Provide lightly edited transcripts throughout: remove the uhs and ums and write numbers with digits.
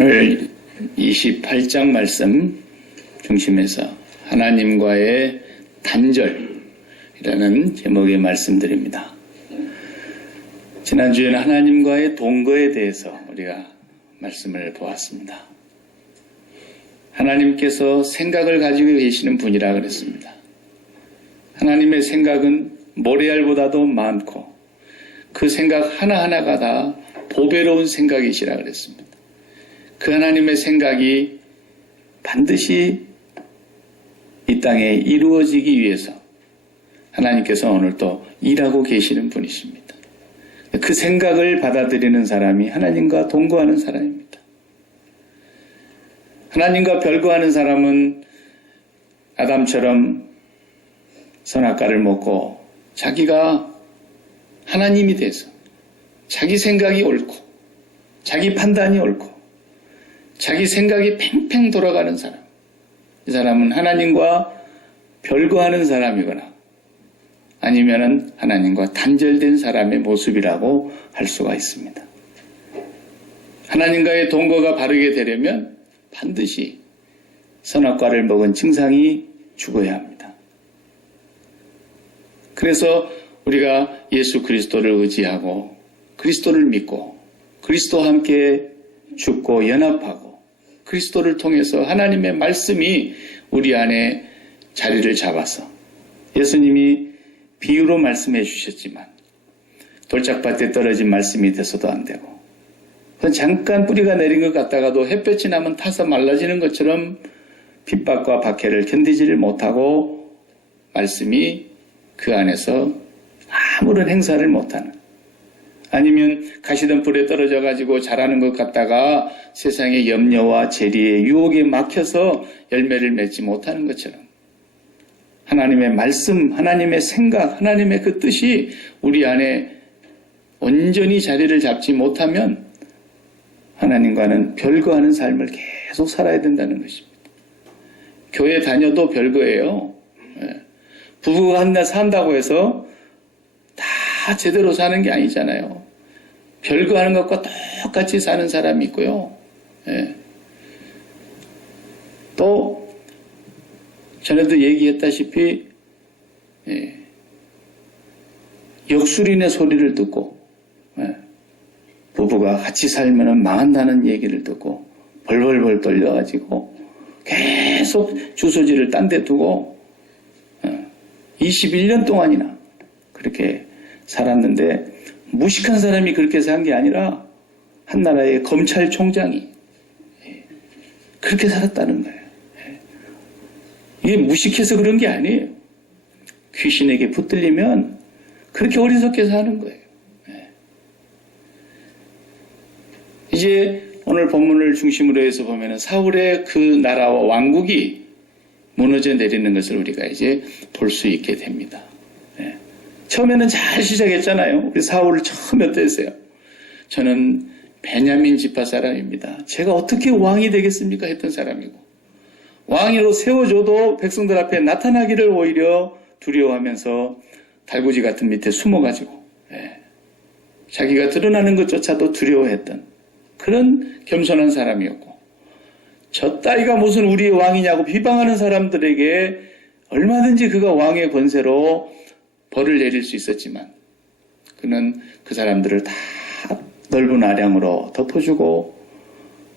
오늘 28장 말씀 중심에서 하나님과의 단절이라는 제목의 말씀드립니다. 지난주에는 하나님과의 동거에 대해서 우리가 말씀을 보았습니다. 하나님께서 생각을 가지고 계시는 분이라 그랬습니다. 하나님의 생각은 모래알보다도 많고 그 생각 하나하나가 다 보배로운 생각이시라 그랬습니다. 그 하나님의 생각이 반드시 이 땅에 이루어지기 위해서 하나님께서 오늘 또 일하고 계시는 분이십니다. 그 생각을 받아들이는 사람이 하나님과 동거하는 사람입니다. 하나님과 별거하는 사람은 아담처럼 선악과를 먹고 자기가 하나님이 돼서 자기 생각이 옳고 자기 판단이 옳고 자기 생각이 팽팽 돌아가는 사람, 이 사람은 하나님과 별거하는 사람이거나 아니면은 하나님과 단절된 사람의 모습이라고 할 수가 있습니다. 하나님과의 동거가 바르게 되려면 반드시 선악과를 먹은 증상이 죽어야 합니다. 그래서 우리가 예수 그리스도를 의지하고 그리스도를 믿고 그리스도와 함께 죽고 연합하고 그리스도를 통해서 하나님의 말씀이 우리 안에 자리를 잡아서 예수님이 비유로 말씀해 주셨지만 돌짝밭에 떨어진 말씀이 돼서도 안 되고 잠깐 뿌리가 내린 것 같다가도 햇볕이 나면 타서 말라지는 것처럼 핍박과 박해를 견디지를 못하고 말씀이 그 안에서 아무런 행사를 못하는, 아니면 가시덤불에 떨어져 가지고 자라는 것 같다가 세상의 염려와 재리의 유혹에 막혀서 열매를 맺지 못하는 것처럼 하나님의 말씀, 하나님의 생각, 하나님의 그 뜻이 우리 안에 온전히 자리를 잡지 못하면 하나님과는 별거하는 삶을 계속 살아야 된다는 것입니다. 교회 다녀도 별거예요. 부부가 한 날 산다고 해서 다 제대로 사는 게 아니잖아요. 별거하는 것과 똑같이 사는 사람이 있고요. 또 전에도 얘기했다시피 역술인의 소리를 듣고 부부가 같이 살면 망한다는 얘기를 듣고 벌벌벌 떨려가지고 계속 주소지를 딴 데 두고 21년 동안이나 그렇게 살았는데 무식한 사람이 그렇게 산 게 아니라 한 나라의 검찰총장이 그렇게 살았다는 거예요. 이게 무식해서 그런 게 아니에요. 귀신에게 붙들리면 그렇게 어리석게 사는 거예요. 이제 오늘 본문을 중심으로 해서 보면은 사울의 그 나라와 왕국이 무너져 내리는 것을 우리가 이제 볼 수 있게 됩니다. 처음에는 잘 시작했잖아요. 우리 사울을 처음에 어땠어요? 저는 베냐민 지파 사람입니다. 제가 어떻게 왕이 되겠습니까? 했던 사람이고, 왕으로 세워줘도 백성들 앞에 나타나기를 오히려 두려워하면서 달구지 같은 밑에 숨어가지고 자기가 드러나는 것조차도 두려워했던 그런 겸손한 사람이었고, 저 따위가 무슨 우리의 왕이냐고 비방하는 사람들에게 얼마든지 그가 왕의 권세로 벌을 내릴 수 있었지만 그는 그 사람들을 다 넓은 아량으로 덮어주고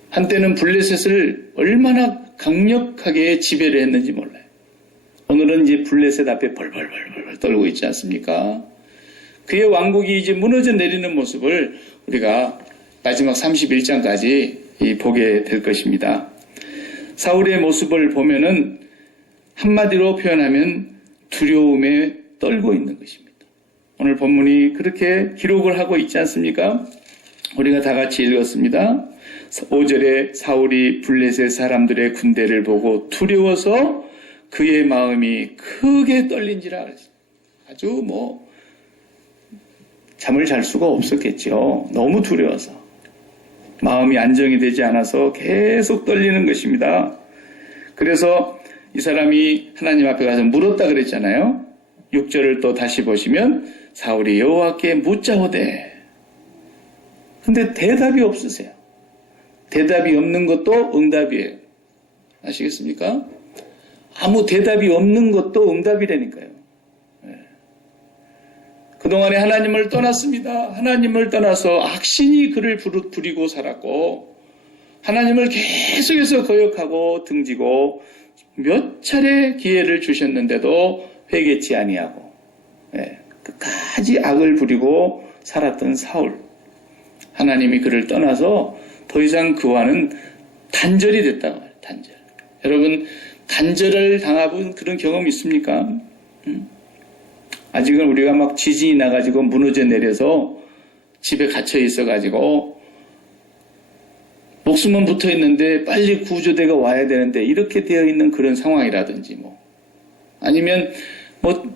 한때는 블레셋을 얼마나 강력하게 지배를 했는지 몰라요. 오늘은 이제 블레셋 앞에 벌벌벌 떨고 있지 않습니까? 그의 왕국이 이제 무너져 내리는 모습을 우리가 마지막 31장까지 보게 될 것입니다. 사울의 모습을 보면은 한마디로 표현하면 두려움에 떨고 있는 것입니다. 오늘 본문이 그렇게 기록을 하고 있지 않습니까? 우리가 다 같이 읽었습니다. 5절에 사울이 블레셋 사람들의 군대를 보고 두려워서 그의 마음이 크게 떨린지라 그랬어요. 아주 잠을 잘 수가 없었겠죠. 너무 두려워서. 마음이 안정이 되지 않아서 계속 떨리는 것입니다. 그래서 이 사람이 하나님 앞에 가서 물었다 그랬잖아요. 6절을 또 다시 보시면 사울이 여호와께 묻자오되, 근데 대답이 없으세요. 대답이 없는 것도 응답이에요. 아시겠습니까? 아무 대답이 없는 것도 응답이라니까요. 그동안에 하나님을 떠났습니다. 하나님을 떠나서 악신이 그를 부리고 살았고 하나님을 계속해서 거역하고 등지고 몇 차례 기회를 주셨는데도 회개치 아니하고 끝까지 악을 부리고 살았던 사울. 하나님이 그를 떠나서 더 이상 그와는 단절이 됐다고 말해요. 단절. 여러분 단절을 당해본 그런 경험 있습니까? 아직은 우리가 막 지진이 나가지고 무너져 내려서 집에 갇혀 있어가지고 목숨은 붙어 있는데 빨리 구조대가 와야 되는데 이렇게 되어 있는 그런 상황이라든지 아니면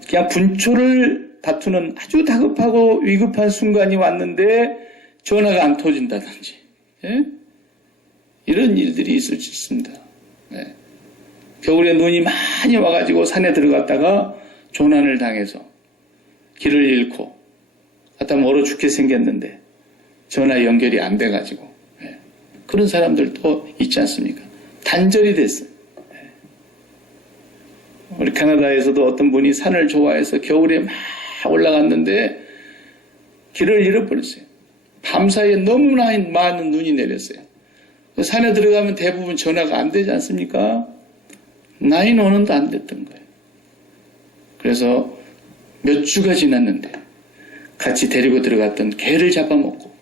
그냥 분초를 다투는 아주 다급하고 위급한 순간이 왔는데 전화가 안 터진다든지 이런 일들이 있을 수 있습니다. 겨울에 눈이 많이 와가지고 산에 들어갔다가 조난을 당해서 길을 잃고 갖다 얼어 죽게 생겼는데 전화 연결이 안 돼가지고 그런 사람들도 있지 않습니까? 단절이 됐어요. 우리 캐나다에서도 어떤 분이 산을 좋아해서 겨울에 막 올라갔는데 길을 잃어버렸어요. 밤사이에 너무나 많은 눈이 내렸어요. 산에 들어가면 대부분 전화가 안 되지 않습니까? 911도 안 됐던 거예요. 그래서 몇 주가 지났는데 같이 데리고 들어갔던 개를 잡아먹고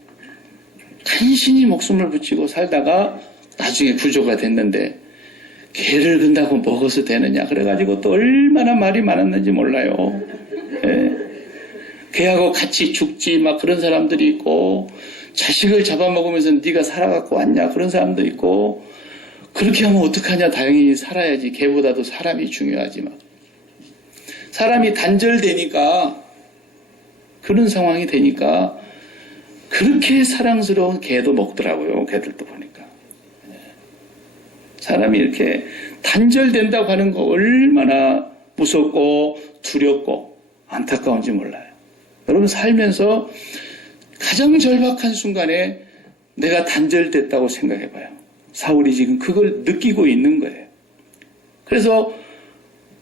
간신히 목숨을 붙이고 살다가 나중에 구조가 됐는데 개를 근다고 먹어서 되느냐 그래가지고 또 얼마나 말이 많았는지 몰라요. 개하고 같이 죽지 막 그런 사람들이 있고 자식을 잡아먹으면서 네가 살아갖고 왔냐 그런 사람도 있고 그렇게 하면 어떡하냐 다행히 살아야지 개보다도 사람이 중요하지 막 사람이 단절되니까 그런 상황이 되니까 그렇게 사랑스러운 개도 먹더라고요. 개들도 보니까. 사람이 이렇게 단절된다고 하는 거 얼마나 무섭고 두렵고 안타까운지 몰라요. 여러분 살면서 가장 절박한 순간에 내가 단절됐다고 생각해봐요. 사울이 지금 그걸 느끼고 있는 거예요. 그래서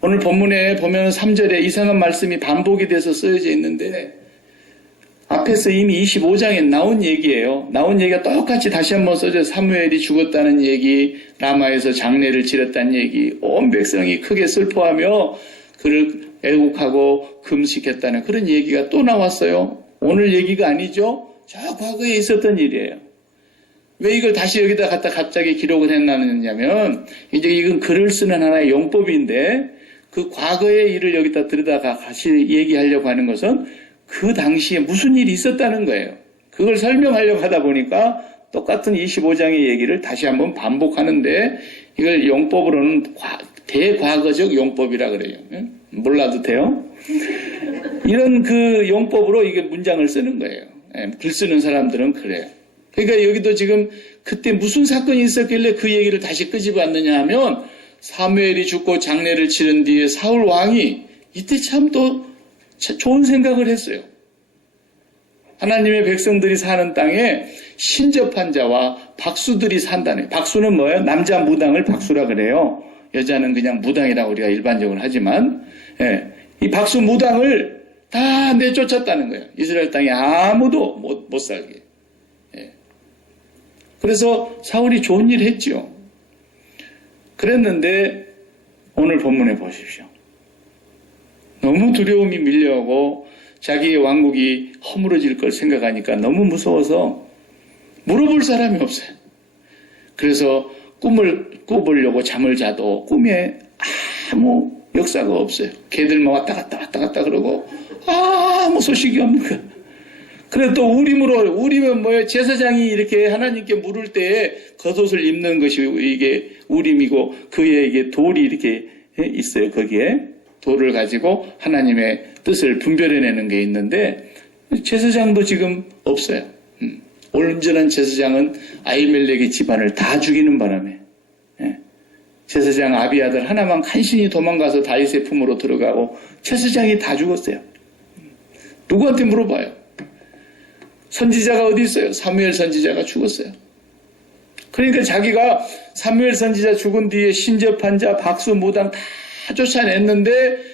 오늘 본문에 보면 3절에 이상한 말씀이 반복이 돼서 쓰여져 있는데 앞에서 이미 25장에 나온 얘기예요. 나온 얘기가 똑같이 다시 한번 써져 사무엘이 죽었다는 얘기, 라마에서 장례를 치렀다는 얘기, 온 백성이 크게 슬퍼하며 그를 애국하고 금식했다는 그런 얘기가 또 나왔어요. 오늘 얘기가 아니죠. 저 과거에 있었던 일이에요. 왜 이걸 다시 여기다 갖다 갑자기 기록을 했냐면 이제 이건 글을 쓰는 하나의 용법인데 그 과거의 일을 여기다 들여다가 다시 얘기하려고 하는 것은 그 당시에 무슨 일이 있었다는 거예요. 그걸 설명하려고 하다 보니까 똑같은 25장의 얘기를 다시 한번 반복하는데 이걸 용법으로는 대과거적 용법이라 그래요. 몰라도 돼요. 이런 그 용법으로 이게 문장을 쓰는 거예요. 글 쓰는 사람들은 그래요. 그러니까 여기도 지금 그때 무슨 사건이 있었길래 그 얘기를 다시 끄집어왔느냐 하면 사무엘이 죽고 장례를 치른 뒤에 사울 왕이 이때 참 또 좋은 생각을 했어요. 하나님의 백성들이 사는 땅에 신접한 자와 박수들이 산다네. 박수는 뭐예요? 남자 무당을 박수라 그래요. 여자는 그냥 무당이라고 우리가 일반적으로 하지만 이 박수 무당을 다 내쫓았다는 거예요. 이스라엘 땅에 아무도 못 살게. 그래서 사울이 좋은 일 했죠. 그랬는데 오늘 본문에 보십시오. 너무 두려움이 밀려오고 자기의 왕국이 허물어질 걸 생각하니까 너무 무서워서 물어볼 사람이 없어요. 그래서 꿈을 꿔보려고 잠을 자도 꿈에 아무 역사가 없어요. 개들만 왔다 갔다 그러고 아무 소식이 없는 거예요. 그래 또 우림은 뭐예요? 제사장이 이렇게 하나님께 물을 때 겉옷을 입는 것이 이게 우림이고 그에 이게 돌이 이렇게 있어요. 거기에 돌을 가지고 하나님의 뜻을 분별해내는 게 있는데 제사장도 지금 없어요. 온전한 제사장은 아히멜렉의 집안을 다 죽이는 바람에 제사장 아비아들 하나만 간신히 도망가서 다윗의 품으로 들어가고 제사장이 다 죽었어요. 누구한테 물어봐요? 선지자가 어디 있어요? 사무엘 선지자가 죽었어요. 그러니까 자기가 사무엘 선지자 죽은 뒤에 신접한 자, 박수, 무당 다 쫓아냈는데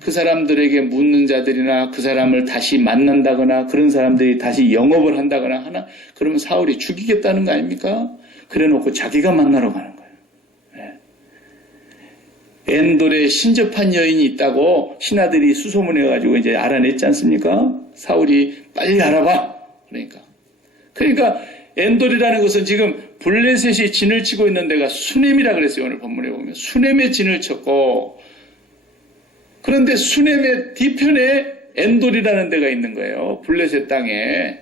그 사람들에게 묻는 자들이나 그 사람을 다시 만난다거나 그런 사람들이 다시 영업을 한다거나 하나, 그러면 사울이 죽이겠다는 거 아닙니까? 그래 놓고 자기가 만나러 가는 거예요. 엔돌에 신접한 여인이 있다고 신하들이 수소문해가지고 이제 알아냈지 않습니까? 사울이 빨리 알아봐. 그러니까 엔돌이라는 것은 지금 블레셋이 진을 치고 있는 데가 수넴이라 그랬어요. 오늘 본문에 보면 수넴에 진을 쳤고, 그런데 수넴의 뒤편에 엔돌이라는 데가 있는 거예요. 블레셋 땅에.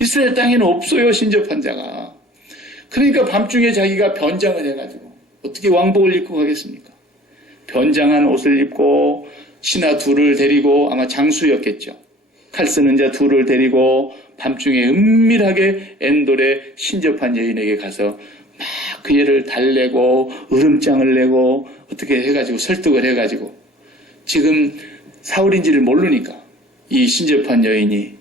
이스라엘 땅에는 없어요, 신접한 자가. 그러니까 밤중에 자기가 변장을 해가지고 어떻게 왕복을 입고 가겠습니까? 변장한 옷을 입고 신하 둘을 데리고, 아마 장수였겠죠. 칼 쓰는 자 둘을 데리고 밤중에 은밀하게 엔돌의 신접한 여인에게 가서 막 그 애를 달래고 으름장을 내고 어떻게 해가지고 설득을 해가지고, 지금 사울인지를 모르니까 이 신접한 여인이,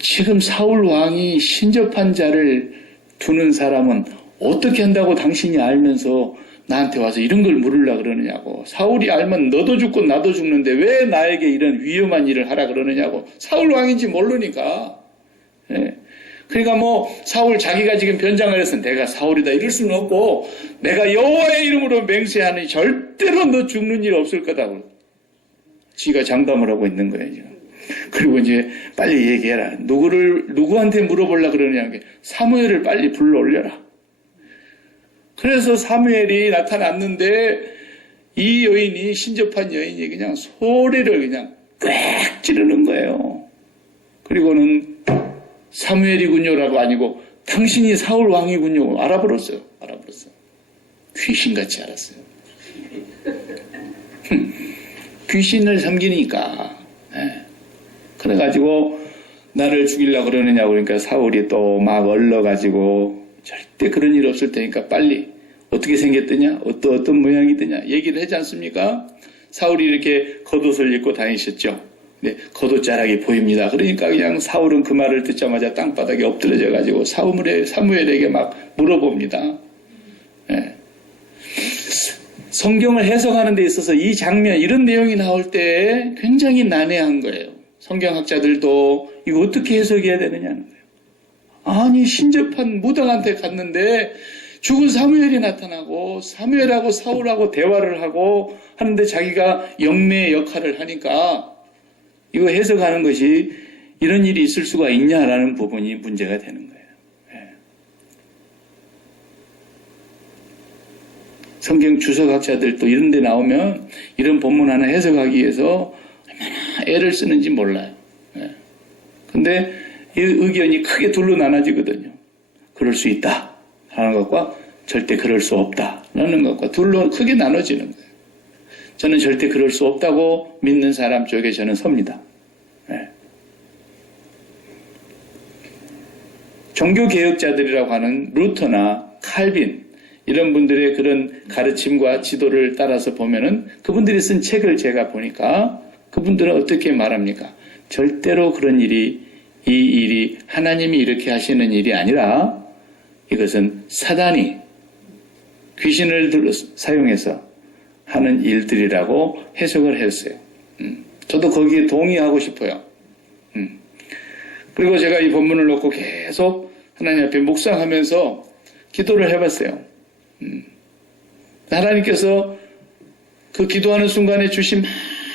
지금 사울 왕이 신접한 자를 두는 사람은 어떻게 한다고 당신이 알면서 나한테 와서 이런 걸 물으려고 그러느냐고. 사울이 알면 너도 죽고 나도 죽는데 왜 나에게 이런 위험한 일을 하라 그러느냐고. 사울 왕인지 모르니까. 그러니까 뭐 사울 자기가 지금 변장을 해서 내가 사울이다 이럴 수는 없고, 내가 여호와의 이름으로 맹세하니 절대로 너 죽는 일 없을 거다. 지가 장담을 하고 있는 거예요, 지금. 그리고 이제 빨리 얘기해라. 누구한테 물어보려고 그러냐는 게, 사무엘을 빨리 불러 올려라. 그래서 사무엘이 나타났는데 이 여인이, 신접한 여인이 그냥 소리를 그냥 꽥 지르는 거예요. 그리고는 사무엘이군요라고 아니고 당신이 사울 왕이군요. 알아버렸어요. 귀신같이 알았어요. 귀신을 섬기니까. 그래가지고 나를 죽이려고 그러느냐고. 그러니까 사울이 또 막 얼러가지고 절대 그런 일 없을 테니까 빨리 어떻게 생겼더냐, 어떤 모양이더냐 얘기를 하지 않습니까? 사울이 이렇게 겉옷을 입고 다니셨죠. 네, 겉옷자락이 보입니다. 그러니까 그냥 사울은 그 말을 듣자마자 땅바닥에 엎드려져 가지고 사무엘에게 막 물어봅니다. 네. 성경을 해석하는 데 있어서 이 장면, 이런 내용이 나올 때 굉장히 난해한 거예요. 성경학자들도 이거 어떻게 해석해야 되느냐는 거예요. 아니, 신접한 무당한테 갔는데 죽은 사무엘이 나타나고 사무엘하고 사울하고 대화를 하고 하는데 자기가 영매의 역할을 하니까 이거 해석하는 것이 이런 일이 있을 수가 있냐라는 부분이 문제가 되는 거예요. 성경 주석학자들도 이런 데 나오면 이런 본문 하나 해석하기 위해서 얼마나 애를 쓰는지 몰라요. 근데 이 의견이 크게 둘로 나눠지거든요. 그럴 수 있다 하는 것과 절대 그럴 수 없다라는 것과 둘로 크게 나눠지는 거예요. 저는 절대 그럴 수 없다고 믿는 사람 쪽에 저는 섭니다. 종교개혁자들이라고 하는 루터나 칼빈 이런 분들의 그런 가르침과 지도를 따라서 보면은 그분들이 쓴 책을 제가 보니까 그분들은 어떻게 말합니까? 절대로 그런 일이, 이 일이 하나님이 이렇게 하시는 일이 아니라 이것은 사단이 귀신을 사용해서 하는 일들이라고 해석을 했어요. 저도 거기에 동의하고 싶어요. 그리고 제가 이 본문을 놓고 계속 하나님 앞에 묵상하면서 기도를 해봤어요. 하나님께서 그 기도하는 순간에 주신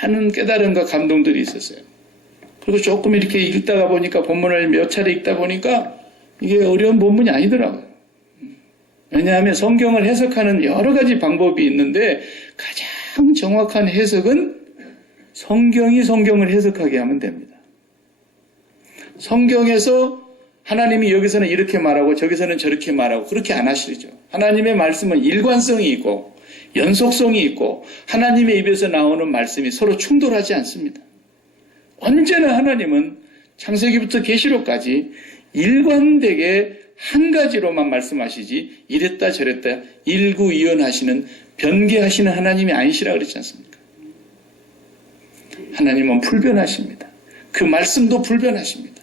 많은 깨달음과 감동들이 있었어요. 그리고 조금 이렇게 읽다가 보니까, 본문을 몇 차례 읽다 보니까 이게 어려운 본문이 아니더라고요. 왜냐하면 성경을 해석하는 여러 가지 방법이 있는데 가장 정확한 해석은 성경이 성경을 해석하게 하면 됩니다. 성경에서 하나님이 여기서는 이렇게 말하고 저기서는 저렇게 말하고 그렇게 안 하시죠. 하나님의 말씀은 일관성이 있고 연속성이 있고 하나님의 입에서 나오는 말씀이 서로 충돌하지 않습니다. 언제나 하나님은 창세기부터 계시록까지 일관되게 한 가지로만 말씀하시지 이랬다 저랬다 일구이연하시는, 변개하시는 하나님이 아니시라 그랬지 않습니까? 하나님은 불변하십니다. 그 말씀도 불변하십니다.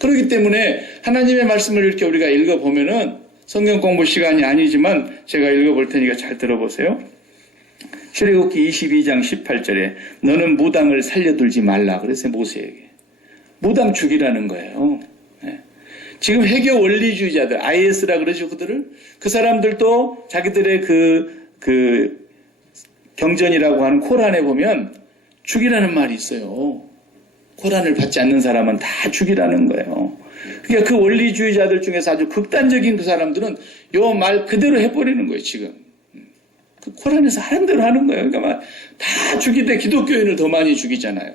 그렇기 때문에 하나님의 말씀을 이렇게 우리가 읽어보면은 성경 공부 시간이 아니지만 제가 읽어볼 테니까 잘 들어보세요. 출애굽기 22장 18절에 너는 무당을 살려둘지 말라 그랬어요. 모세에게. 무당 죽이라는 거예요. 네. 지금 해교 원리주의자들 IS라 그러죠. 그들을. 그 사람들도 자기들의 그 경전이라고 하는 코란에 보면 죽이라는 말이 있어요. 코란을 받지 않는 사람은 다 죽이라는 거예요. 그러니까 그 원리주의자들 중에서 아주 극단적인 그 사람들은 요 말 그대로 해버리는 거예요, 지금. 그 코란에서 하는 대로 하는 거예요. 그러니까 막 다 죽이되 기독교인을 더 많이 죽이잖아요.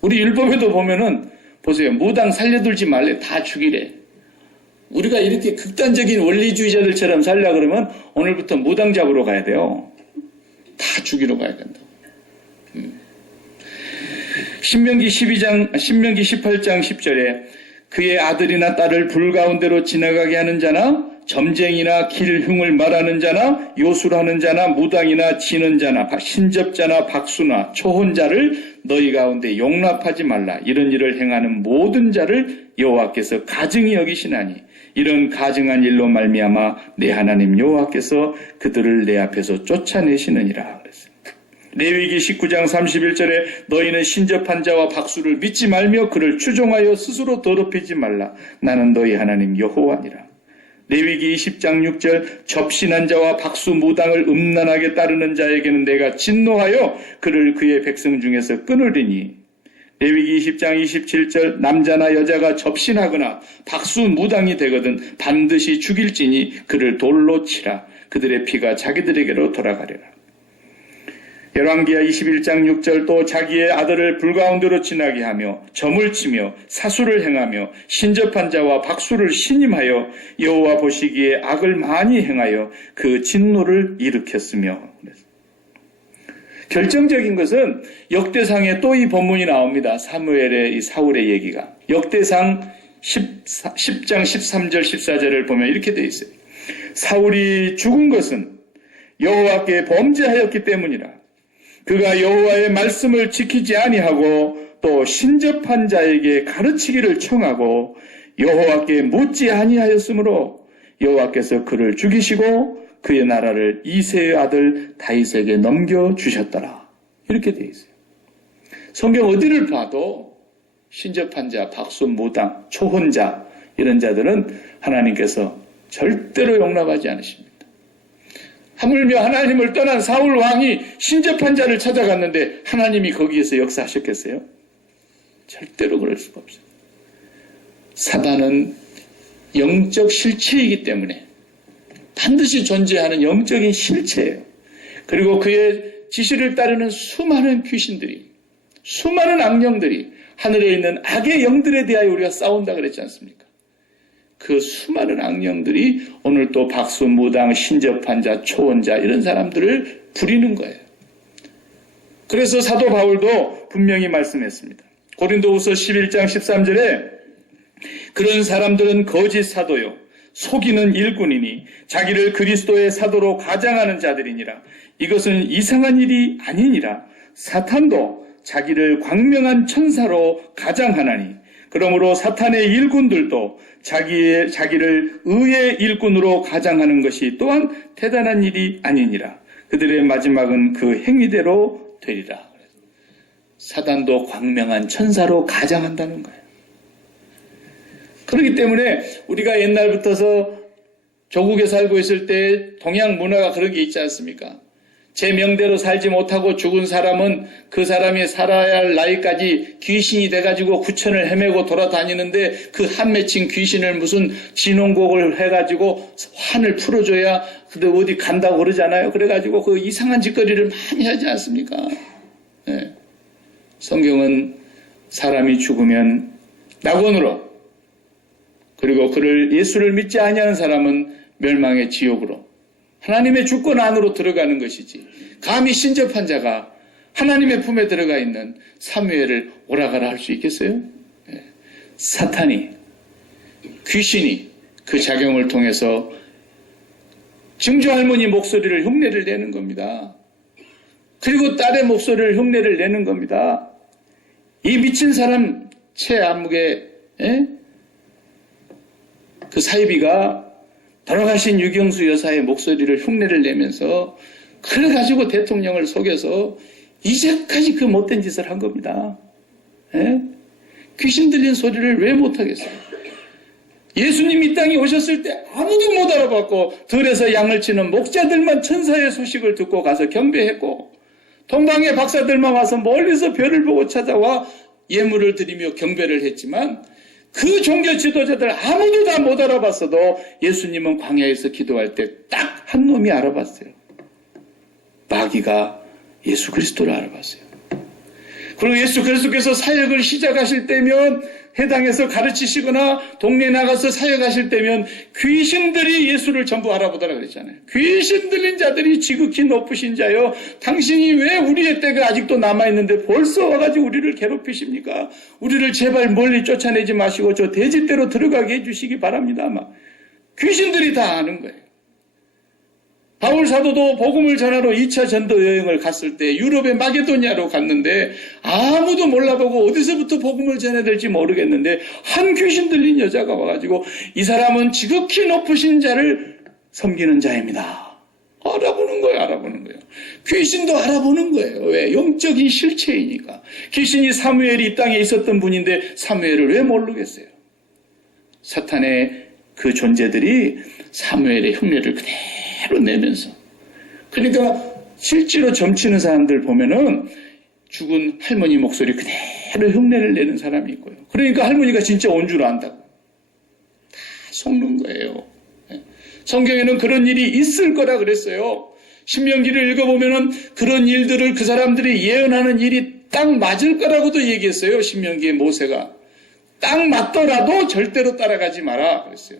우리 율법에도 보면은, 보세요. 무당 살려둘지 말래. 다 죽이래. 우리가 이렇게 극단적인 원리주의자들처럼 살려 그러면 오늘부터 무당 잡으러 가야 돼요. 다 죽이러 가야 된다고. 신명기 18장 10절에 그의 아들이나 딸을 불 가운데로 지나가게 하는 자나 점쟁이나 길흉을 말하는 자나 요술하는 자나 무당이나 지는 자나 신접자나 박수나 초혼자를 너희 가운데 용납하지 말라. 이런 일을 행하는 모든 자를 여호와께서 가증히 여기시나니 이런 가증한 일로 말미암아 내 하나님 여호와께서 그들을 내 앞에서 쫓아내시느니라. 그랬어요. 레위기 19장 31절에 너희는 신접한 자와 박수를 믿지 말며 그를 추종하여 스스로 더럽히지 말라. 나는 너희 하나님 여호와니라. 레위기 20장 6절 접신한 자와 박수 무당을 음란하게 따르는 자에게는 내가 진노하여 그를 그의 백성 중에서 끊으리니. 레위기 20장 27절 남자나 여자가 접신하거나 박수 무당이 되거든 반드시 죽일지니 그를 돌로 치라. 그들의 피가 자기들에게로 돌아가리라. 열왕기하 21장 6절 또 자기의 아들을 불 가운데로 지나게 하며 점을 치며 사수를 행하며 신접한 자와 박수를 신임하여 여호와 보시기에 악을 많이 행하여 그 진노를 일으켰으며. 결정적인 것은 역대상에 또 이 본문이 나옵니다. 사무엘의 이 사울의 얘기가. 역대상 10장 13절 14절을 보면 이렇게 되어 있어요. 사울이 죽은 것은 여호와께 범죄하였기 때문이라. 그가 여호와의 말씀을 지키지 아니하고 또 신접한 자에게 가르치기를 청하고 여호와께 묻지 아니하였으므로 여호와께서 그를 죽이시고 그의 나라를 이새의 아들 다윗에게 넘겨주셨더라. 이렇게 되어 있어요. 성경 어디를 봐도 신접한 자, 박수, 무당, 초혼자 이런 자들은 하나님께서 절대로 용납하지 않으십니다. 하물며 하나님을 떠난 사울 왕이 신접한 자를 찾아갔는데 하나님이 거기에서 역사하셨겠어요? 절대로 그럴 수가 없어요. 사단은 영적 실체이기 때문에 반드시 존재하는 영적인 실체예요. 그리고 그의 지시를 따르는 수많은 귀신들이, 수많은 악령들이 하늘에 있는 악의 영들에 대하여 우리가 싸운다 그랬지 않습니까? 그 수많은 악령들이 오늘 또 박수, 무당, 신접한 자, 초혼자 이런 사람들을 부리는 거예요. 그래서 사도 바울도 분명히 말씀했습니다. 고린도후서 11장 13절에 그런 사람들은 거짓 사도요 속이는 일꾼이니 자기를 그리스도의 사도로 가장하는 자들이니라. 이것은 이상한 일이 아니니라. 사탄도 자기를 광명한 천사로 가장하나니 그러므로 사탄의 일꾼들도 자기를 의의 일꾼으로 가장하는 것이 또한 대단한 일이 아니니라. 그들의 마지막은 그 행위대로 되리라. 사단도 광명한 천사로 가장한다는 거예요. 그렇기 때문에 우리가 옛날부터서 조국에 살고 있을 때 동양 문화가 그런 게 있지 않습니까? 제 명대로 살지 못하고 죽은 사람은 그 사람이 살아야 할 나이까지 귀신이 돼가지고 구천을 헤매고 돌아다니는데 그 한 맺힌 귀신을 무슨 진홍곡을 해가지고 환을 풀어줘야 근데 어디 간다고 그러잖아요. 그래가지고 그 이상한 짓거리를 많이 하지 않습니까? 네. 성경은 사람이 죽으면 낙원으로 그리고 그를 예수를 믿지 아니하는 사람은 멸망의 지옥으로 하나님의 주권 안으로 들어가는 것이지 감히 신접한 자가 하나님의 품에 들어가 있는 사무엘을 오라가라 할 수 있겠어요? 네. 사탄이 귀신이 그 작용을 통해서 증조할머니 목소리를 흉내를 내는 겁니다. 그리고 딸의 목소리를 흉내를 내는 겁니다. 이 미친 사람 채 안목에 그 사이비가 돌아가신 유경수 여사의 목소리를 흉내를 내면서 그래가지고 대통령을 속여서 이제까지 그 못된 짓을 한 겁니다. 예? 귀신 들린 소리를 왜 못하겠어요? 예수님 이 땅에 오셨을 때 아무도 못 알아봤고 들에서 양을 치는 목자들만 천사의 소식을 듣고 가서 경배했고 동방의 박사들만 와서 멀리서 별을 보고 찾아와 예물을 드리며 경배를 했지만 그 종교 지도자들 아무도 다 못 알아봤어도 예수님은 광야에서 기도할 때 딱 한 놈이 알아봤어요. 마귀가 예수 그리스도를 알아봤어요. 그리고 예수 그리스도께서 사역을 시작하실 때면 해당에서 가르치시거나 동네에 나가서 사역하실 때면 귀신들이 예수를 전부 알아보더라 그랬잖아요. 귀신 들린 자들이 지극히 높으신 자요. 당신이 왜 우리의 때가 아직도 남아있는데 벌써 와가지고 우리를 괴롭히십니까? 우리를 제발 멀리 쫓아내지 마시고 저 대지대로 들어가게 해주시기 바랍니다. 막 귀신들이 다 아는 거예요. 바울 사도도 복음을 전하러 2차 전도 여행을 갔을 때 유럽의 마게도니아로 갔는데 아무도 몰라보고 어디서부터 복음을 전해야 될지 모르겠는데 한 귀신 들린 여자가 와가지고 이 사람은 지극히 높으신 자를 섬기는 자입니다. 알아보는 거예요. 귀신도 알아보는 거예요. 왜? 영적인 실체이니까. 귀신이 사무엘이 이 땅에 있었던 분인데 사무엘을 왜 모르겠어요? 사탄의 그 존재들이 사무엘의 흉내를 그대로 내면서 그러니까 실제로 점치는 사람들 보면은 죽은 할머니 목소리 그대로 흉내를 내는 사람이 있고요. 그러니까 할머니가 진짜 온 줄 안다고 다 속는 거예요. 성경에는 그런 일이 있을 거라 그랬어요. 신명기를 읽어보면은 그런 일들을 그 사람들이 예언하는 일이 딱 맞을 거라고도 얘기했어요. 신명기의 모세가 딱 맞더라도 절대로 따라가지 마라 그랬어요.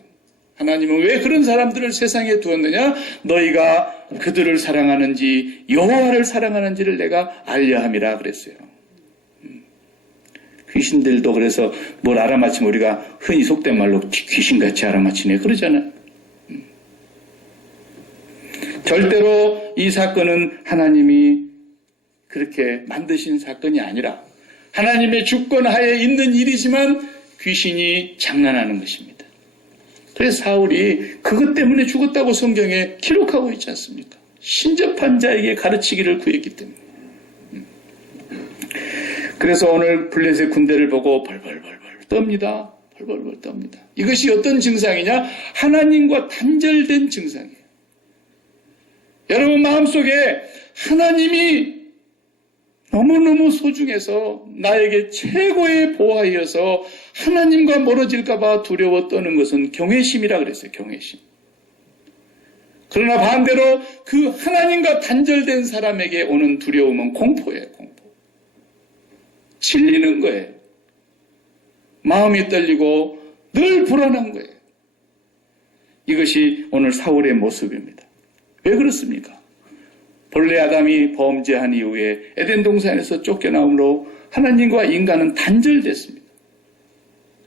하나님은 왜 그런 사람들을 세상에 두었느냐? 너희가 그들을 사랑하는지 여호와를 사랑하는지를 내가 알려 함이라 그랬어요. 귀신들도 그래서 뭘 알아맞히면 우리가 흔히 속된 말로 귀신같이 알아맞히네 그러잖아요. 절대로 이 사건은 하나님이 그렇게 만드신 사건이 아니라 하나님의 주권하에 있는 일이지만 귀신이 장난하는 것입니다. 그래서 사울이 그것 때문에 죽었다고 성경에 기록하고 있지 않습니까? 신접한 자에게 가르치기를 구했기 때문에. 그래서 오늘 블레셋 군대를 보고 벌벌벌벌 떱니다. 벌벌벌 떱니다. 이것이 어떤 증상이냐? 하나님과 단절된 증상이에요. 여러분 마음속에 하나님이 너무너무 소중해서 나에게 최고의 보화이어서 하나님과 멀어질까봐 두려워 떠는 것은 경외심이라 그랬어요. 경외심. 그러나 반대로 그 하나님과 단절된 사람에게 오는 두려움은 공포예요. 공포. 질리는 거예요. 마음이 떨리고 늘 불안한 거예요. 이것이 오늘 사울의 모습입니다. 왜 그렇습니까? 본래 아담이 범죄한 이후에 에덴 동산에서 쫓겨나므로 하나님과 인간은 단절됐습니다.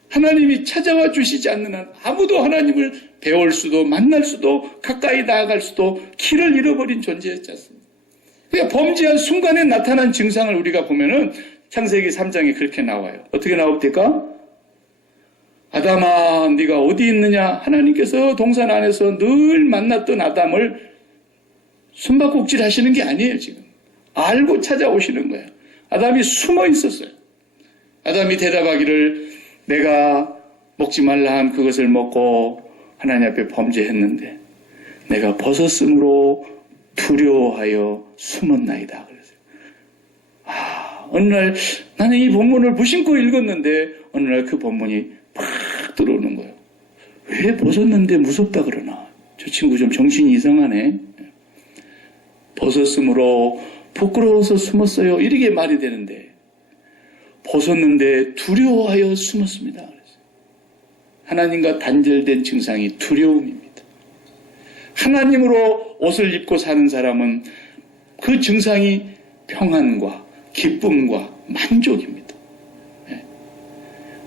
하나님이 찾아와 주시지 않는 한 아무도 하나님을 배울 수도 만날 수도 가까이 나아갈 수도 길을 잃어버린 존재였지 않습니까? 그러니까 범죄한 순간에 나타난 증상을 우리가 보면은 창세기 3장에 그렇게 나와요. 어떻게 나옵니까? 아담아 네가 어디 있느냐? 하나님께서 동산 안에서 늘 만났던 아담을 숨바꼭질 하시는 게 아니에요, 지금. 알고 찾아오시는 거예요. 아담이 숨어 있었어요. 아담이 대답하기를 내가 먹지 말라 한 그것을 먹고 하나님 앞에 범죄했는데 내가 벗었으므로 두려워하여 숨었나이다. 그랬어요. 어느 날 나는 이 본문을 무심코 읽었는데 어느 날 그 본문이 팍 들어오는 거예요. 왜 벗었는데 무섭다 그러나? 저 친구 좀 정신이 이상하네. 벗었으므로 부끄러워서 숨었어요. 이렇게 말이 되는데 벗었는데 두려워하여 숨었습니다. 하나님과 단절된 증상이 두려움입니다. 하나님으로 옷을 입고 사는 사람은 그 증상이 평안과 기쁨과 만족입니다.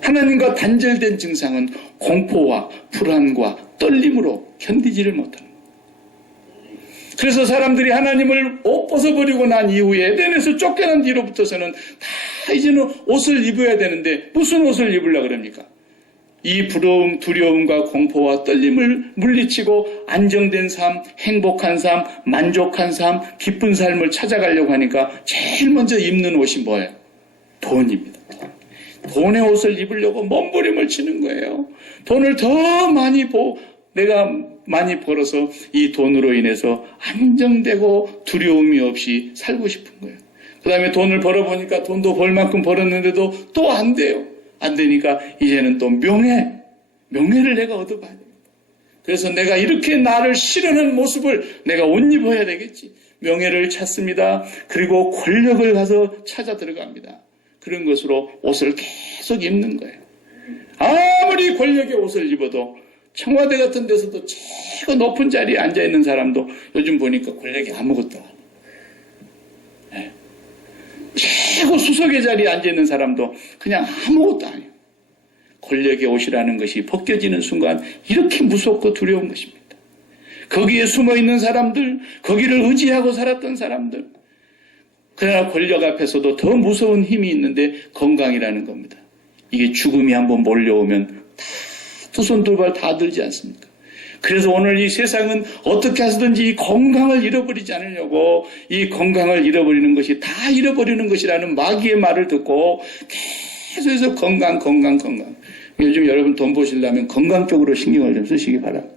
하나님과 단절된 증상은 공포와 불안과 떨림으로 견디지를 못합니다. 그래서 사람들이 하나님을 옷 벗어버리고 난 이후에 에덴에서 쫓겨난 뒤로부터서는 다 이제는 옷을 입어야 되는데 무슨 옷을 입으려고 그럽니까? 이 부러움, 두려움과 공포와 떨림을 물리치고 안정된 삶, 행복한 삶, 만족한 삶, 기쁜 삶을 찾아가려고 하니까 제일 먼저 입는 옷이 뭐예요? 돈입니다. 돈의 옷을 입으려고 몸부림을 치는 거예요. 돈을 더 내가 많이 벌어서 이 돈으로 인해서 안정되고 두려움이 없이 살고 싶은 거예요. 그 다음에 돈을 벌어보니까 돈도 벌 만큼 벌었는데도 또 안 돼요. 안 되니까 이제는 또 명예를 내가 얻어봐야 됩니다. 그래서 내가 이렇게 나를 실현한 모습을 내가 옷 입어야 되겠지. 명예를 찾습니다. 그리고 권력을 가서 찾아 들어갑니다. 그런 것으로 옷을 계속 입는 거예요. 아무리 권력의 옷을 입어도 청와대 같은 데서도 최고 높은 자리에 앉아있는 사람도 요즘 보니까 권력이 아무것도 아니에요. 네. 최고 수석의 자리에 앉아있는 사람도 그냥 아무것도 아니에요. 권력의 옷이라는 것이 벗겨지는 순간 이렇게 무섭고 두려운 것입니다. 거기에 숨어있는 사람들, 거기를 의지하고 살았던 사람들, 그러나 권력 앞에서도 더 무서운 힘이 있는데 건강이라는 겁니다. 이게 죽음이 한번 몰려오면 다 두 손 두 발 다 들지 않습니까? 그래서 오늘 이 세상은 어떻게 해서든지 이 건강을 잃어버리지 않으려고 이 건강을 잃어버리는 것이 다 잃어버리는 것이라는 마귀의 말을 듣고 계속해서 건강. 요즘 여러분 돈 버시려면 건강 쪽으로 신경을 좀 쓰시기 바랍니다.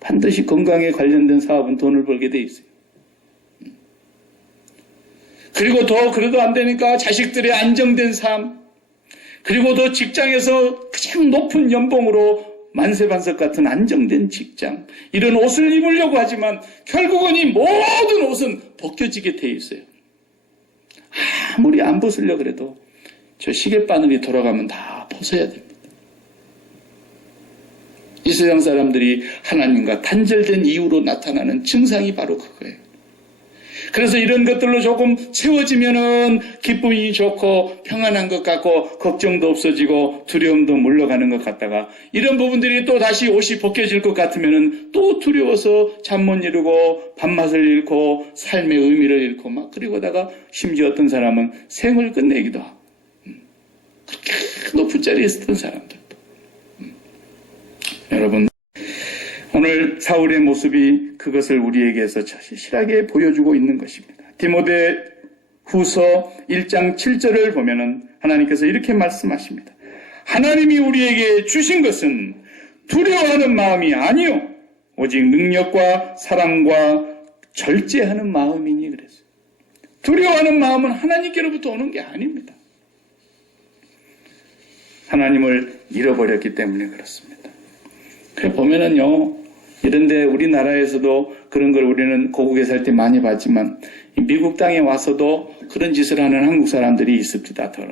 반드시 건강에 관련된 사업은 돈을 벌게 돼 있어요. 그리고 더 그래도 안 되니까 자식들의 안정된 삶, 그리고 더 직장에서 가장 높은 연봉으로 만세반석 같은 안정된 직장, 이런 옷을 입으려고 하지만 결국은 이 모든 옷은 벗겨지게 돼 있어요. 아무리 안 벗으려고 그래도 저 시계바늘이 돌아가면 다 벗어야 됩니다. 이 세상 사람들이 하나님과 단절된 이유로 나타나는 증상이 바로 그거예요. 그래서 이런 것들로 조금 채워지면은 기쁨이 좋고 평안한 것 같고 걱정도 없어지고 두려움도 물러가는 것 같다가 이런 부분들이 또 다시 옷이 벗겨질 것 같으면은 또 두려워서 잠 못 이루고 밥맛을 잃고 삶의 의미를 잃고 막 그리고다가 심지어 어떤 사람은 생을 끝내기도 하고 그렇게 높은 자리에 있었던 사람들도 여러분 오늘 사울의 모습이 그것을 우리에게서 절실하게 보여주고 있는 것입니다. 디모데 후서 1장 7절을 보면은 하나님께서 이렇게 말씀하십니다. 하나님이 우리에게 주신 것은 두려워하는 마음이 아니요 오직 능력과 사랑과 절제하는 마음이니 그랬어요. 두려워하는 마음은 하나님께로부터 오는 게 아닙니다. 하나님을 잃어버렸기 때문에 그렇습니다. 그래 보면은요, 이런데 우리나라에서도 그런 걸 우리는 고국에 살 때 많이 봤지만 미국 땅에 와서도 그런 짓을 하는 한국 사람들이 있습니다. 꼭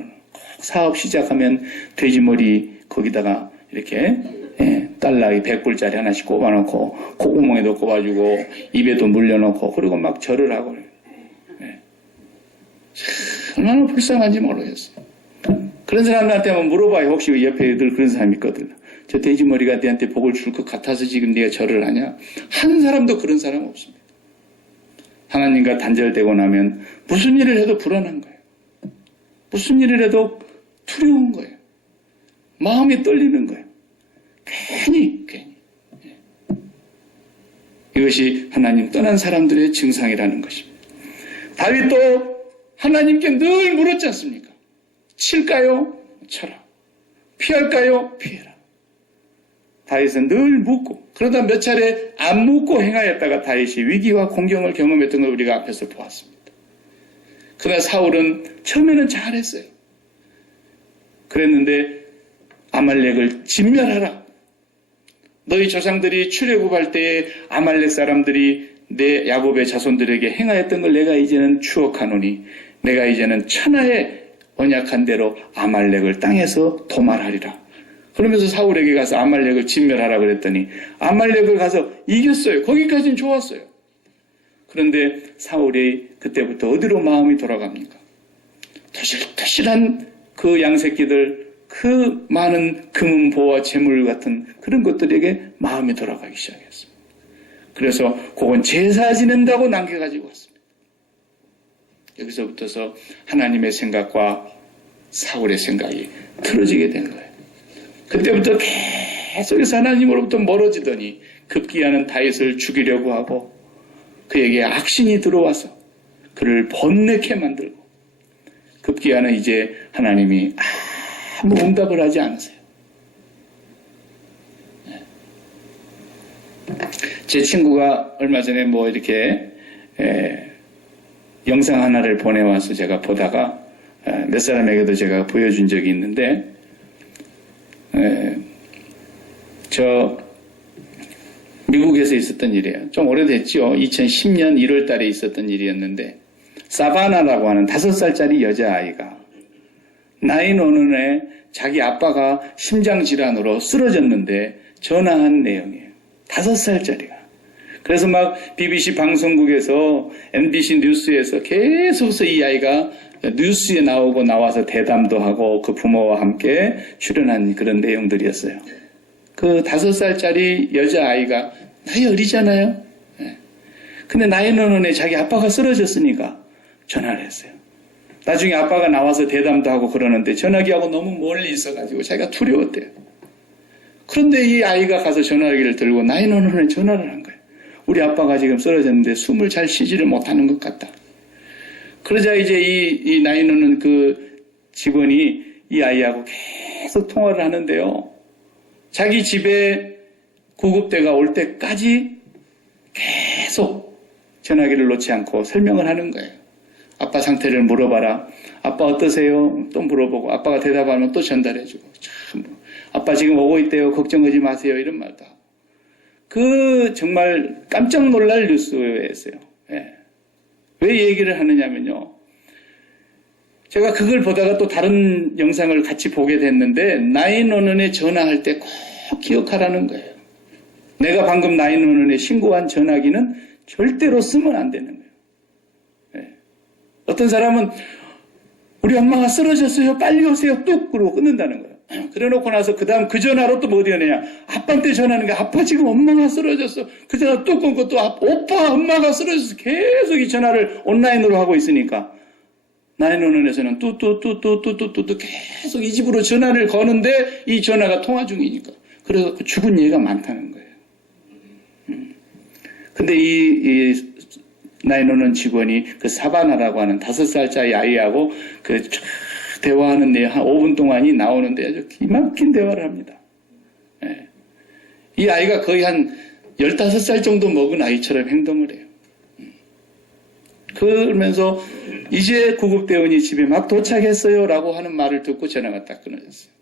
사업 시작하면 돼지머리 거기다가 이렇게 달러에 100불짜리 하나씩 꼽아놓고 콧구멍에도 꼽아주고 입에도 물려놓고 그리고 막 절을 하고 얼마나 불쌍한지 모르겠어요. 그런 사람들한테 한번 물어봐요. 혹시 옆에 늘 그런 사람이 있거든요. 저 돼지머리가 내한테 복을 줄 것 같아서 지금 네가 절을 하냐? 하는 사람도 그런 사람 없습니다. 하나님과 단절되고 나면 무슨 일을 해도 불안한 거예요. 무슨 일을 해도 두려운 거예요. 마음이 떨리는 거예요. 괜히. 이것이 하나님 떠난 사람들의 증상이라는 것입니다. 다윗도 하나님께 늘 물었지 않습니까? 칠까요? 쳐라. 피할까요? 피해라. 다윗은 늘 묻고 그러다 몇 차례 안 묻고 행하였다가 다윗이 위기와 공경을 경험했던 걸 우리가 앞에서 보았습니다. 그러나 사울은 처음에는 잘했어요. 그랬는데 아말렉을 진멸하라. 너희 조상들이 출애굽할 때에 아말렉 사람들이 내 야곱의 자손들에게 행하였던 걸 내가 이제는 추억하노니 내가 이제는 천하의 언약한 대로 아말렉을 땅에서 도말하리라. 그러면서 사울에게 가서 아말렉을 진멸하라 그랬더니 아말렉을 가서 이겼어요. 거기까지는 좋았어요. 그런데 사울이 그때부터 어디로 마음이 돌아갑니까? 토실토실한 그 양새끼들, 그 많은 금은보와 재물 같은 그런 것들에게 마음이 돌아가기 시작했습니다. 그래서 그건 제사 지낸다고 남겨가지고 왔습니다. 여기서부터서 하나님의 생각과 사울의 생각이 틀어지게 된 거예요. 그때부터 계속해서 하나님으로부터 멀어지더니 급기야는 다윗을 죽이려고 하고 그에게 악신이 들어와서 그를 번뇌케 만들고 급기야는 이제 하나님이 아무 응답을 하지 않으세요. 제 친구가 얼마 전에 뭐 이렇게 영상 하나를 보내와서 제가 보다가 몇 사람에게도 제가 보여준 적이 있는데 저 미국에서 있었던 일이에요. 좀 오래됐죠. 2010년 1월 달에 있었던 일이었는데 사바나라고 하는 5살짜리 여자아이가 911에 자기 아빠가 심장질환으로 쓰러졌는데 전화한 내용이에요. 5살짜리가. 그래서 막 BBC 방송국에서 MBC 뉴스에서 계속해서 이 아이가 뉴스에 나와서 대담도 하고 그 부모와 함께 출연한 그런 내용들이었어요. 그 5살짜리 여자아이가 나이 어리잖아요. 근데 911에 자기 아빠가 쓰러졌으니까 전화를 했어요. 나중에 아빠가 나와서 대담도 하고 그러는데 전화기하고 너무 멀리 있어가지고 자기가 두려웠대요. 그런데 이 아이가 가서 전화기를 들고 911에 전화를 한 거예요. 우리 아빠가 지금 쓰러졌는데 숨을 잘 쉬지를 못하는 것 같다. 그러자 이제 이 911 그 직원이 이 아이하고 계속 통화를 하는데요. 자기 집에 구급대가 올 때까지 계속 전화기를 놓지 않고 설명을 하는 거예요. 아빠 상태를 물어봐라. 아빠 어떠세요? 또 물어보고 아빠가 대답하면 또 전달해주고 참 아빠 지금 오고 있대요. 걱정하지 마세요. 이런 말도 하고. 그 정말 깜짝 놀랄 뉴스였어요. 예. 왜 얘기를 하느냐면요. 제가 그걸 보다가 또 다른 영상을 같이 보게 됐는데 911에 전화할 때 꼭 기억하라는 거예요. 내가 방금 911에 신고한 전화기는 절대로 쓰면 안 되는 거예요. 예. 어떤 사람은 우리 엄마가 쓰러졌어요. 빨리 오세요. 뚝 그러고 끊는다는 거예요. 그래놓고 나서 그 다음 그 전화로 또 뭐 어디 하느냐. 아빠한테 전화하는 거야. 아빠 지금 엄마가 쓰러졌어. 그 전화 뚝 끊고 또 오빠 엄마가 쓰러졌어. 계속 이 전화를 온라인으로 하고 있으니까 911에서는 뚜뚜뚜뚜뚜뚜뚜 계속 이 집으로 전화를 거는데 이 전화가 통화 중이니까. 그래서 죽은 예가 많다는 거예요. 근데 이 911 직원이 그 사바나라고 하는 5살짜리 아이하고 그 대화하는 내용 한 5분 동안이 나오는데 아주 기막힌 대화를 합니다. 예. 이 아이가 거의 한 15살 정도 먹은 아이처럼 행동을 해요. 그러면서 이제 구급대원이 집에 막 도착했어요 라고 하는 말을 듣고 전화가 딱 끊어졌어요.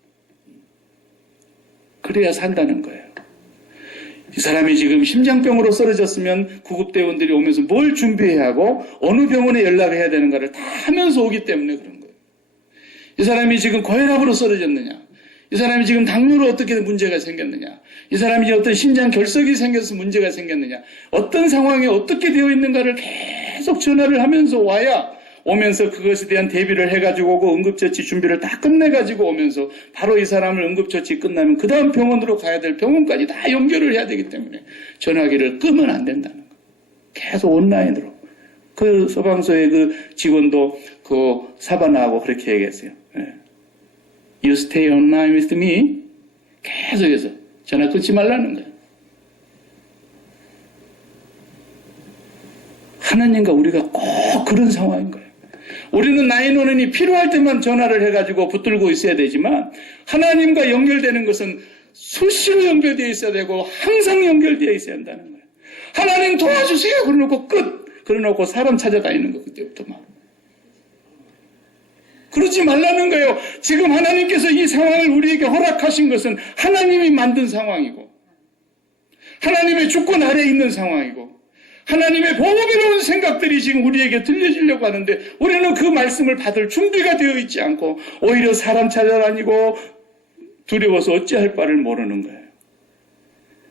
그래야 산다는 거예요. 이 사람이 지금 심장병으로 쓰러졌으면 구급대원들이 오면서 뭘 준비해야 하고 어느 병원에 연락해야 되는가를 다 하면서 오기 때문에 그런 거예요. 이 사람이 지금 고혈압으로 쓰러졌느냐, 이 사람이 지금 당뇨로 어떻게 문제가 생겼느냐, 이 사람이 어떤 심장 결석이 생겨서 문제가 생겼느냐, 어떤 상황에 어떻게 되어 있는가를 계속 전화를 하면서 와야 오면서 그것에 대한 대비를 해가지고 오고 응급처치 준비를 다 끝내가지고 오면서 바로 이 사람을 응급처치 끝나면 그 다음 병원으로 가야 될 병원까지 다 연결을 해야 되기 때문에 전화기를 끄면 안 된다는 거예요. 계속 온라인으로. 그 소방서의 그 직원도 그 사바나하고 그렇게 얘기했어요. You stay online with me. 계속해서 전화 끊지 말라는 거예요. 하나님과 우리가 꼭 그런 상황인 거예요. 우리는 911이 필요할 때만 전화를 해가지고 붙들고 있어야 되지만 하나님과 연결되는 것은 수시로 연결되어 있어야 되고 항상 연결되어 있어야 한다는 거예요. 하나님 도와주세요. 그러놓고 끝. 그러놓고 사람 찾아다니는 거 그때부터 막. 그러지 말라는 거예요. 지금 하나님께서 이 상황을 우리에게 허락하신 것은 하나님이 만든 상황이고 하나님의 주권 아래에 있는 상황이고 하나님의 보호비로운 생각들이 지금 우리에게 들려지려고 하는데 우리는 그 말씀을 받을 준비가 되어 있지 않고 오히려 사람 찾아다니고 두려워서 어찌할 바를 모르는 거예요.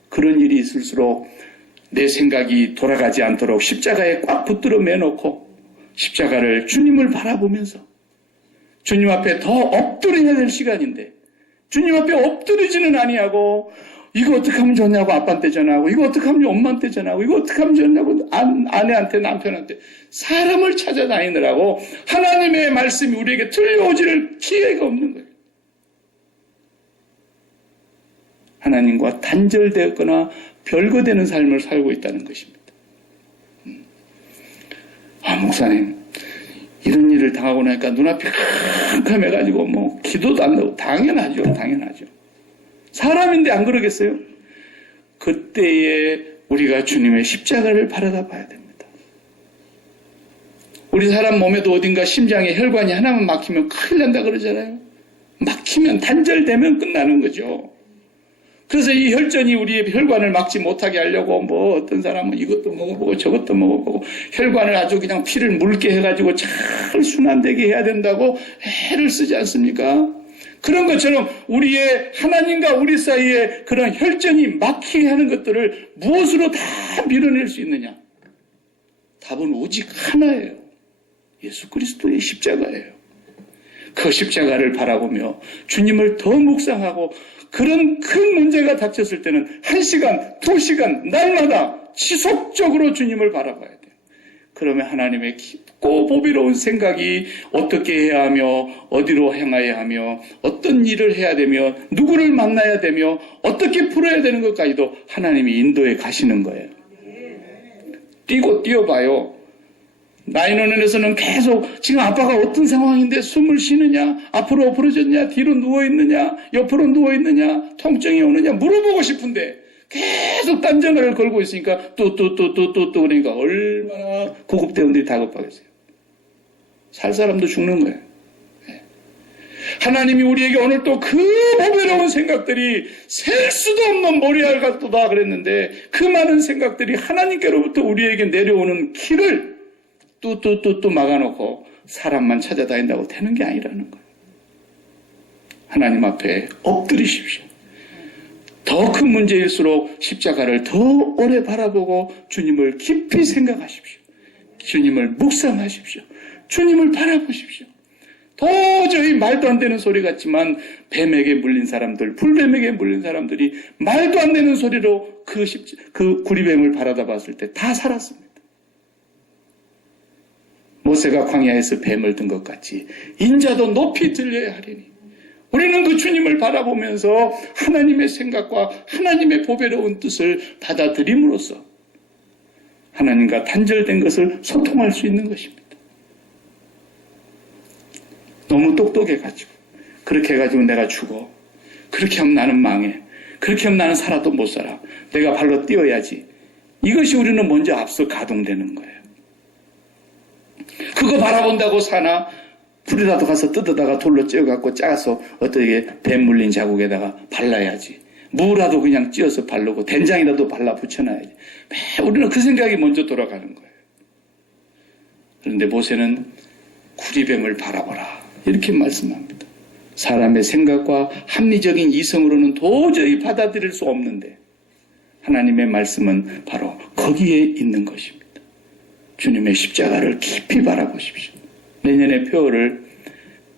그런 일이 있을수록 내 생각이 돌아가지 않도록 십자가에 꽉 붙들어 매놓고 십자가를 주님을 바라보면서 주님 앞에 더 엎드려야 될 시간인데 주님 앞에 엎드리지는 아니하고 이거 어떻게 하면 좋냐고 아빠한테 전화하고 이거 어떻게 하면 엄마한테 전화하고 이거 어떻게 하면 좋냐고 아내한테 남편한테 사람을 찾아다니느라고 하나님의 말씀이 우리에게 들려오지를 기회가 없는 거예요. 하나님과 단절되었거나 별거되는 삶을 살고 있다는 것입니다. 목사님, 이런 일을 당하고 나니까 눈앞이 캄캄해가지고 뭐 기도도 안 나고. 당연하죠. 사람인데 안 그러겠어요? 그때에 우리가 주님의 십자가를 바라다 봐야 됩니다. 우리 사람 몸에도 어딘가 심장에 혈관이 하나만 막히면 큰일 난다 그러잖아요. 막히면 단절되면 끝나는 거죠. 그래서 이 혈전이 우리의 혈관을 막지 못하게 하려고 뭐 어떤 사람은 이것도 먹어보고 저것도 먹어보고 혈관을 아주 그냥 피를 묽게 해가지고 잘 순환되게 해야 된다고 애를 쓰지 않습니까? 그런 것처럼 우리의 하나님과 우리 사이에 그런 혈전이 막히게 하는 것들을 무엇으로 다 밀어낼 수 있느냐? 답은 오직 하나예요. 예수 그리스도의 십자가예요. 그 십자가를 바라보며 주님을 더 묵상하고 그런 큰 문제가 닥쳤을 때는 1시간, 2시간, 날마다 지속적으로 주님을 바라봐야 돼요. 그러면 하나님의 깊고 보배로운 생각이 어떻게 해야 하며 어디로 향하여야 하며 어떤 일을 해야 되며 누구를 만나야 되며 어떻게 풀어야 되는 것까지도 하나님이 인도해 가시는 거예요. 뛰어봐요. 나인원에서는 계속 지금 아빠가 어떤 상황인데 숨을 쉬느냐, 앞으로 엎어졌냐, 뒤로 누워있느냐, 옆으로 누워있느냐, 통증이 오느냐 물어보고 싶은데 계속 딴전을 걸고 있으니까 또 그러니까 얼마나 구급대원들이 다급하겠어요. 살 사람도 죽는 거예요. 하나님이 우리에게 오늘 또 그 보배로운 생각들이 셀 수도 없는 모리알 같도다 그랬는데 그 많은 생각들이 하나님께로부터 우리에게 내려오는 길을 또 막아놓고 사람만 찾아다닌다고 되는 게 아니라는 거예요. 하나님 앞에 엎드리십시오. 더 큰 문제일수록 십자가를 더 오래 바라보고 주님을 깊이 생각하십시오. 주님을 묵상하십시오. 주님을 바라보십시오. 도저히 말도 안 되는 소리 같지만 뱀에게 물린 사람들, 불뱀에게 물린 사람들이 말도 안 되는 소리로 그 구리뱀을 바라다 봤을 때 다 살았습니다. 모세가 광야에서 뱀을 든 것 같이 인자도 높이 들려야 하리니 우리는 그 주님을 바라보면서 하나님의 생각과 하나님의 보배로운 뜻을 받아들임으로써 하나님과 단절된 것을 소통할 수 있는 것입니다. 너무 똑똑해가지고 그렇게 해가지고 내가 죽어. 그렇게 하면 나는 망해. 그렇게 하면 나는 살아도 못 살아. 내가 발로 뛰어야지. 이것이 우리는 먼저 앞서 가동되는 거예요. 그거 바라본다고 사나? 불이라도 가서 뜯어다가 돌로 찧어갖고 짜서 어떻게 뱀 물린 자국에다가 발라야지. 무라도 그냥 찧어서 바르고 된장이라도 발라 붙여놔야지. 우리는 그 생각이 먼저 돌아가는 거예요. 그런데 모세는 구리뱀을 바라보라. 이렇게 말씀합니다. 사람의 생각과 합리적인 이성으로는 도저히 받아들일 수 없는데 하나님의 말씀은 바로 거기에 있는 것입니다. 주님의 십자가를 깊이 바라보십시오. 내년의 표어를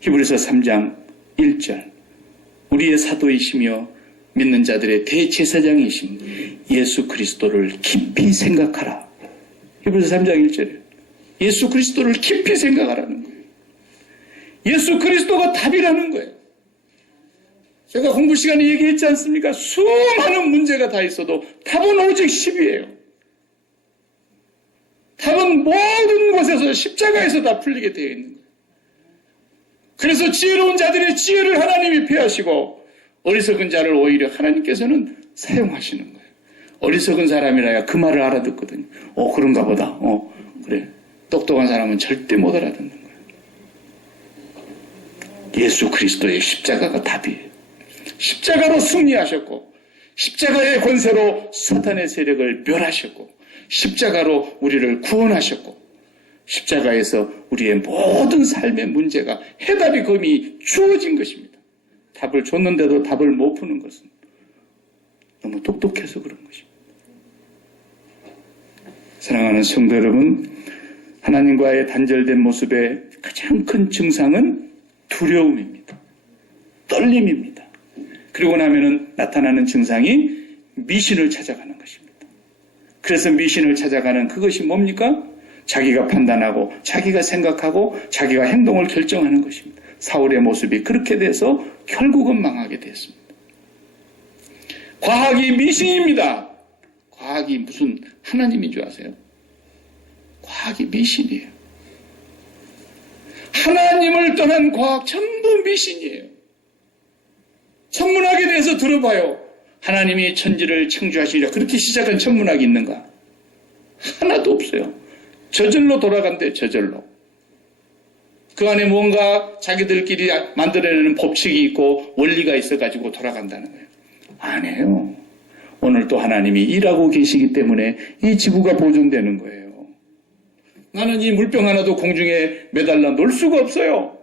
히브리서 3장 1절 우리의 사도이시며 믿는 자들의 대제사장이신 예수 그리스도를 깊이 생각하라. 히브리서 3장 1절에 예수 그리스도를 깊이 생각하라는 거예요. 예수 그리스도가 답이라는 거예요. 제가 공부 시간에 얘기했지 않습니까? 수많은 문제가 다 있어도 답은 오직 10이에요. 답은 모든 곳에서 십자가에서 다 풀리게 되어 있는 거예요. 그래서 지혜로운 자들의 지혜를 하나님이 폐하시고 어리석은 자를 오히려 하나님께서는 사용하시는 거예요. 어리석은 사람이라야 그 말을 알아듣거든요. 그런가 보다. 그래. 똑똑한 사람은 절대 못 알아듣는 거예요. 예수 그리스도의 십자가가 답이에요. 십자가로 승리하셨고 십자가의 권세로 사탄의 세력을 멸하셨고 십자가로 우리를 구원하셨고 십자가에서 우리의 모든 삶의 문제가 해답이 거기 주어진 것입니다. 답을 줬는데도 답을 못 푸는 것은 너무 똑똑해서 그런 것입니다. 사랑하는 성도 여러분, 하나님과의 단절된 모습의 가장 큰 증상은 두려움입니다. 떨림입니다. 그리고 나면은 나타나는 증상이 미신을 찾아가는 것입니다. 그래서 미신을 찾아가는 그것이 뭡니까? 자기가 판단하고 자기가 생각하고 자기가 행동을 결정하는 것입니다. 사울의 모습이 그렇게 돼서 결국은 망하게 됐습니다. 과학이 미신입니다. 과학이 무슨 하나님인 줄 아세요? 과학이 미신이에요. 하나님을 떠난 과학 전부 미신이에요. 천문학에 대해서 들어봐요. 하나님이 천지를 창조하시리라 그렇게 시작한 천문학이 있는가? 하나도 없어요. 저절로 돌아간대요. 저절로. 그 안에 뭔가 자기들끼리 만들어내는 법칙이 있고 원리가 있어가지고 돌아간다는 거예요. 아니에요. 오늘 또 하나님이 일하고 계시기 때문에 이 지구가 보존되는 거예요. 나는 이 물병 하나도 공중에 매달려 놓을 수가 없어요.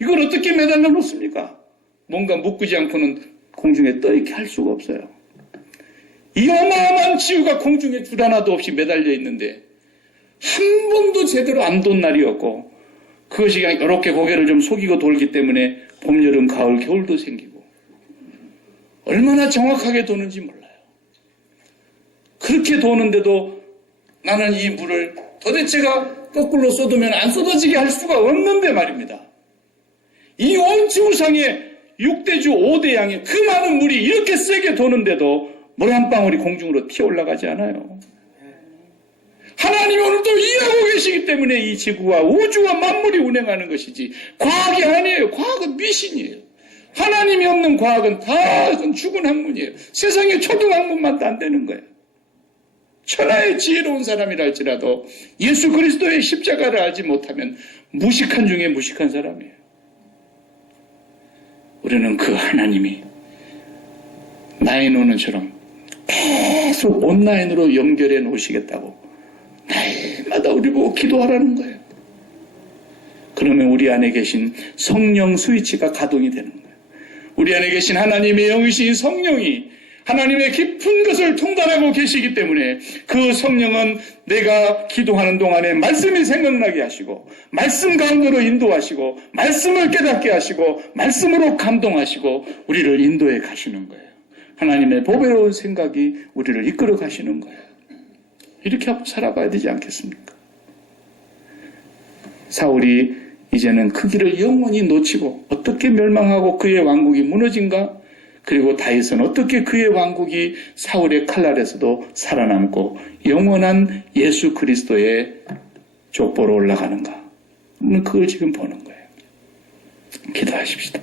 이걸 어떻게 매달려 놓습니까? 뭔가 묶이지 않고는 공중에 떠있게 할 수가 없어요. 이 어마어마한 지구가 공중에 줄 하나도 없이 매달려 있는데 한 번도 제대로 안 돈 날이 없고 그것이 그냥 이렇게 고개를 좀 속이고 돌기 때문에 봄, 여름, 가을, 겨울도 생기고 얼마나 정확하게 도는지 몰라요. 그렇게 도는데도 나는 이 물을 도대체가 거꾸로 쏟으면 안 쏟아지게 할 수가 없는데 말입니다. 이 온 지구상에 6대주 5대 양의 그 많은 물이 이렇게 세게 도는데도 물 한 방울이 공중으로 튀어 올라가지 않아요. 하나님이 오늘도 일하고 계시기 때문에 이 지구와 우주와 만물이 운행하는 것이지 과학이 아니에요. 과학은 미신이에요. 하나님이 없는 과학은 다 죽은 학문이에요. 세상에 초등학문만도 안 되는 거예요. 천하의 지혜로운 사람이라 할지라도 예수 그리스도의 십자가를 알지 못하면 무식한 중에 무식한 사람이에요. 우리는 그 하나님이 나인 오는처럼 계속 온라인으로 연결해 놓으시겠다고 날마다 우리 보고 기도하라는 거예요. 그러면 우리 안에 계신 성령 스위치가 가동이 되는 거예요. 우리 안에 계신 하나님의 영이신 성령이 하나님의 깊은 것을 통달하고 계시기 때문에 그 성령은 내가 기도하는 동안에 말씀이 생각나게 하시고 말씀 가운데로 인도하시고 말씀을 깨닫게 하시고 말씀으로 감동하시고 우리를 인도해 가시는 거예요. 하나님의 보배로운 생각이 우리를 이끌어 가시는 거예요. 이렇게 하고 살아가야 되지 않겠습니까? 사울이 이제는 그 길을 영원히 놓치고 어떻게 멸망하고 그의 왕국이 무너진가? 그리고 다윗은 어떻게 그의 왕국이 사울의 칼날에서도 살아남고 영원한 예수 그리스도의 족보로 올라가는가? 우리는 그걸 지금 보는 거예요. 기도하십시다.